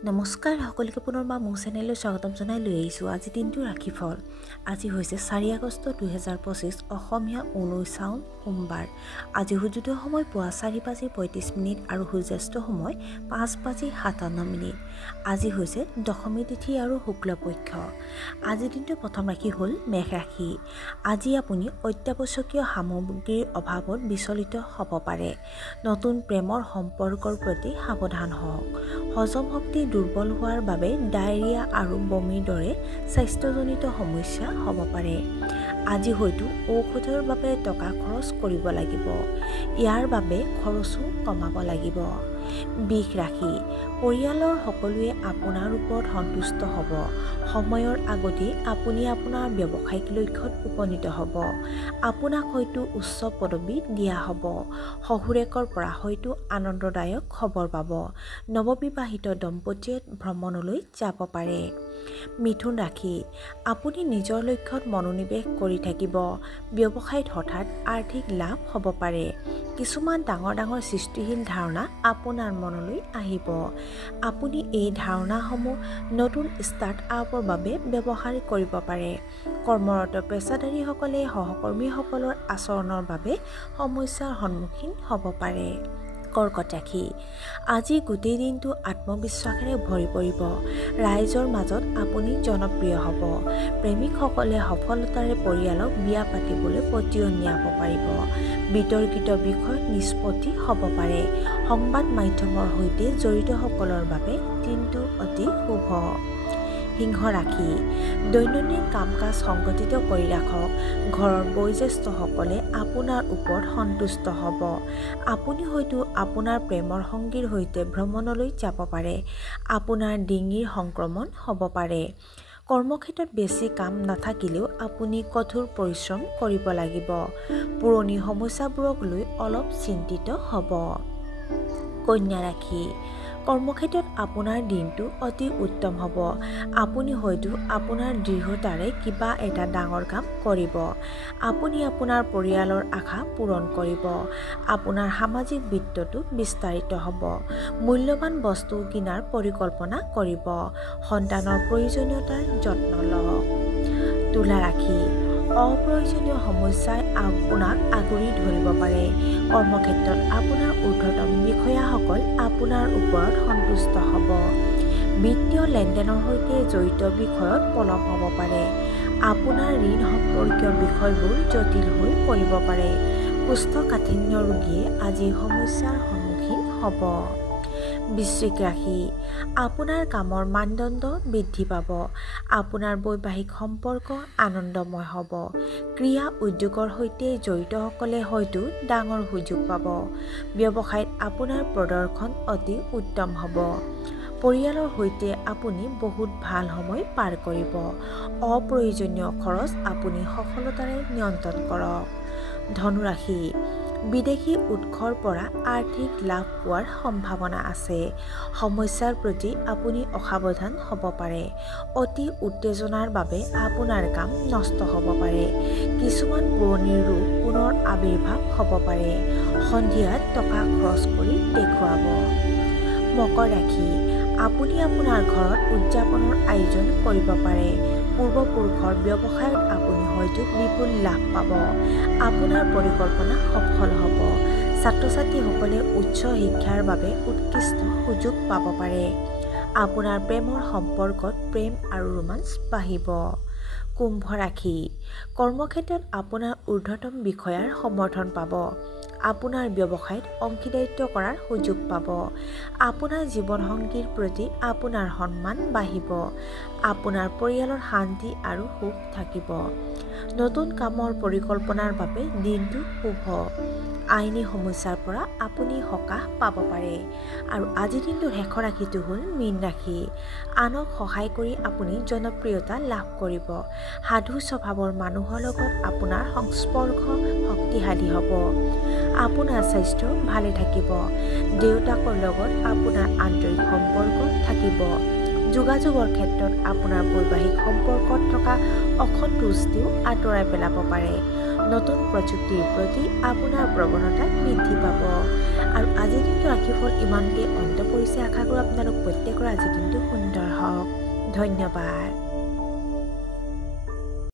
নমস্কাৰ সকলোকে পুনৰ মোৰ চেনেললৈ স্বাগতম জনাই লৈ আহিছোঁ আজি দিনটোৰ ৰাশিফল। আজি হৈছে 4 আগষ্ট 2025 অসমীয়া 19 শাওন সোমবাৰ। আজি সূৰ্যোদয় সময় পুৱা 4:35 আৰু সূৰ্যাস্ত সময় 5:57। আজি হৈছে দশমী তিথি আৰু শুক্লপক্ষ। আজি দিনটোৰ প্ৰথম ৰাশি হ'ল মেষ ৰাশি। আজি আপুনি অত্যাৱশ্যকীয় সামগ্ৰীৰ অভাৱত বিচলিত হ'ব পাৰে। নতুন প্ৰেমৰ সম্পৰ্কৰ প্ৰতি সাৱধান হওক। হজম শক্তি দুৰ্বল হোৱাৰ বাবে ডায়েৰিয়া আৰু বমিৰ দৰে স্বাস্থ্যজনিত সমস্যা হ'ব পাৰে। আজি হয়তো ঔষধৰ বাবে টকা খৰচ কৰিব লাগিব। ইয়াৰ বাবে খৰচো কমাব লাগিব। বৃষ ৰাশি। পৰিয়ালৰ সকলোৱে আপোনাৰ ওপৰত সন্তুষ্ট হ'ব। সময়ৰ আগতেই আপুনি আপোনাৰ ব্যৱসায়িক লক্ষ্যত উপনীত হ'ব। আপোনাক হয়তো উচ্চ পদবী দিয়া হ'ব। শহুৰেকৰ পৰা হয়তো আনন্দদায়ক খবৰ পাব। নৱবিবাহিত দম্পতীয়ে ভ্ৰমণলৈ যাব পাৰে। মিথুন ৰাশি। আপুনি নিজৰ লক্ষ্যত মনোনিৱেশ কৰি থাকিব। ব্যৱসায়ত হঠাৎ আৰ্থিক লাভ হ'ব পাৰে। কিছুমান ডাঙৰ সৃষ্টিশীল ধাৰণা আপোনাৰ মনলৈ আহিব। আপুনি এই ধাৰণাসমূহ নতুন ষ্টাৰ্টআপৰ বাবে ব্যৱহাৰ কৰিব পাৰে। কৰ্মৰত পেছাদাৰীসকলে সহকৰ্মীসকলৰ আচৰণৰ বাবে সমস্যাৰ সন্মুখীন হ'ব পাৰে। কৰ্কট ৰাশি। আজি গোটেই দিনটো আত্মবিশ্বাসেৰে ভৰি পৰিব। ৰাইজৰ মাজত আপুনি জনপ্ৰিয় হ'ব। প্ৰেমিকসকলে সফলতাৰে পৰিয়ালক বিয়া পাতিবলৈ পতিয়ন নিয়াব পাৰিব। বিতৰ্কিত বিষয়ত নিষ্পত্তি হ'ব পাৰে। সংবাদ মাধ্যমৰ সৈতে জড়িতসকলৰ বাবে দিনটো অতি শুভ। সিংহ ৰাশি। দৈনন্দিন কাম-কাজ সংগঠিত কৰি ৰাখক। ঘৰৰ বয়োজ্যেষ্ঠসকলে আপোনাৰ ওপৰত সন্তুষ্ট হ'ব। আপুনি হয়তো আপোনাৰ প্ৰেমৰ সংগীৰ সৈতে ভ্ৰমণলৈ যাব পাৰে। আপোনাৰ ডিঙিৰ সংক্ৰমণ হ'ব পাৰে। কৰ্মক্ষেত্ৰত বেছি কাম নাথাকিলেও আপুনি কঠোৰ পৰিশ্ৰম কৰিব লাগিব। পুৰণি সমস্যাবোৰক লৈ অলপ চিন্তিত হ'ব। কন্যা ৰাশি। কৰ্মক্ষেত্ৰত আপোনাৰ দিনটো অতি উত্তম হ'ব। আপুনি হয়তো আপোনাৰ দৃঢ়তাৰে কিবা এটা ডাঙৰ কাম কৰিব। আপুনি আপোনাৰ পৰিয়ালৰ আশা পূৰণ কৰিব। আপোনাৰ সামাজিক বৃত্তটো বিস্তাৰিত হ'ব। মূল্যৱান বস্তু কিনাৰ পৰিকল্পনা কৰিব। সন্তানৰ প্ৰয়োজনীয়তাৰ যত্ন লওক। তুলা ৰাশি। অপ্ৰয়োজনীয় সমস্যাই আপোনাক আগুৰি ধৰিব পাৰে। কৰ্মক্ষেত্ৰত আপোনাৰ ঊৰ্ধ্বতম বিষয়াসকল আপোনাৰ ওপৰত সন্তুষ্ট হ'ব। বিত্তীয় লেনদেনৰ সৈতে জড়িত বিষয়ত পলম হ'ব পাৰে। আপোনাৰ ঋণ সম্পৰ্কীয় বিষয়বোৰ জটিল হৈ পৰিব পাৰে। কোষ্ঠকাঠিন্য ৰোগীয়ে আজি সমস্যাৰ সন্মুখীন হ'ব। বৃশ্চিক ৰাশি। আপোনাৰ কামৰ মানদণ্ড বৃদ্ধি পাব। আপোনাৰ বৈবাহিক সম্পৰ্ক আনন্দময় হ'ব। ক্ৰীড়া উদ্যোগৰ সৈতে জড়িতসকলে হয়তো ডাঙৰ সুযোগ পাব। ব্যৱসায়ত আপোনাৰ প্ৰদৰ্শন অতি উত্তম হ'ব। পৰিয়ালৰ সৈতে আপুনি বহুত ভাল সময় পাৰ কৰিব। অপ্ৰয়োজনীয় খৰচ আপুনি সফলতাৰে নিয়ন্ত্ৰণ কৰক। ধনু ৰাশি। বিদেশী উৎসৰ পৰা আৰ্থিক লাভ পোৱাৰ সম্ভাৱনা আছে। সমস্যাৰ প্ৰতি আপুনি অসাৱধান হ'ব পাৰে। অতি উত্তেজনাৰ বাবে আপোনাৰ কাম নষ্ট হ'ব পাৰে। কিছুমান পুৰণি ৰোগ পুনৰ আৱিৰ্ভাৱ হ'ব পাৰে। সন্ধিয়াত টকা খৰচ কৰি দেখুৱাব। মকৰ ৰাশি। আপুনি আপোনাৰ ঘৰত উদযাপনৰ আয়োজন কৰিব পাৰে। পূৰ্বপুৰুষৰ ব্যৱসায়ত আপুনি হয়তো বিপুল লাভ পাব। আপোনাৰ পৰিকল্পনা সফল হ'ব। ছাত্ৰ-ছাত্ৰীসকলে উচ্চ শিক্ষাৰ বাবে উৎকৃষ্ট সুযোগ পাব পাৰে। আপোনাৰ প্ৰেমৰ সম্পৰ্কত প্ৰেম আৰু ৰোমাঞ্চ বাঢ়িব। কুম্ভ ৰাশি। কৰ্মক্ষেত্ৰত আপোনাৰ ঊৰ্ধ্বতম বিষয়াৰ সমৰ্থন পাব। আপোনাৰ ব্যৱসায়ত অংশীদাৰিত্ব কৰাৰ সুযোগ পাব। আপোনাৰ জীৱনসংগীৰ প্ৰতি আপোনাৰ সন্মান বাঢ়িব। আপোনাৰ পৰিয়ালৰ শান্তি আৰু সুখ থাকিব। নতুন কামৰ পৰিকল্পনাৰ বাবে দিনটো শুভ। আইনী সমস্যাৰ পৰা আপুনি সকাহ পাব পাৰে। আৰু আজিৰ দিনটোৰ শেষৰ ৰাশিটো হ'ল মীন ৰাশি। আনক সহায় কৰি আপুনি জনপ্ৰিয়তা লাভ কৰিব। সাধু স্বভাৱৰ মানুহৰ লগত আপোনাৰ সংস্পৰ্শ শক্তিশালী হ'ব। আপোনাৰ স্বাস্থ্য ভালে থাকিব। দেউতাকৰ লগত আপোনাৰ আন্তৰিক সম্পৰ্ক থাকিব। যোগাযোগৰ ক্ষেত্ৰত আপোনাৰ বৈবাহিক সম্পৰ্কত থকা অসন্তুষ্টিও আঁতৰাই পেলাব পাৰে। নতুন প্ৰযুক্তিৰ প্ৰতি আপোনাৰ প্ৰৱণতা বৃদ্ধি পাব। আৰু আজিৰ দিনটো ৰাশিফল ইমানতে অন্ত পৰিছে। আশা কৰোঁ আপোনালোক প্ৰত্যেকৰ আজিৰ দিনটো সুন্দৰ হওক। ধন্যবাদ।